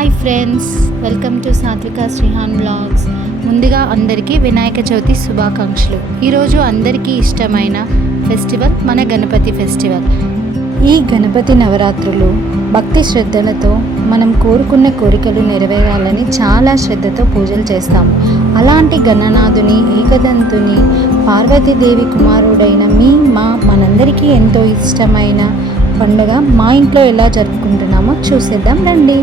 Hi friends, welcome to సాత్విక Shrihan blogs. ముందుగా అందరికీ వినాయక చవితి శుభాకాంక్షలు. ఈరోజు అందరికీ ఇష్టమైన ఫెస్టివల్ మన గణపతి ఫెస్టివల్. ఈ గణపతి నవరాత్రులు భక్తి శ్రద్ధలతో మనం కోరుకున్న కోరికలు నెరవేరాలని చాలా శ్రద్ధతో పూజలు చేస్తాము. అలాంటి గణనాథుని ఏకదంతుని పార్వతీదేవి కుమారుడైన మనందరికీ ఎంతో ఇష్టమైన పండుగ మా ఇంట్లో ఎలా జరుపుకుంటున్నామో చూసేద్దాం రండి.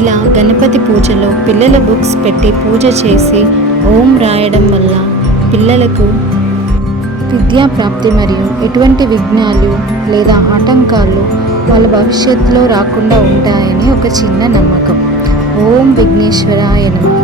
ఇలా గణపతి పూజలో పిల్లల బుక్స్ పెట్టి పూజ చేసి ఓం రాయడం వల్ల పిల్లలకు విద్యా ప్రాప్తి మరియు ఎటువంటి విఘ్నాలు లేదా ఆటంకాలు వాళ్ళ భవిష్యత్తులో రాకుండా ఉంటాయని ఒక చిన్న నమ్మకం. ఓం విఘ్నేశ్వరాయ నమః.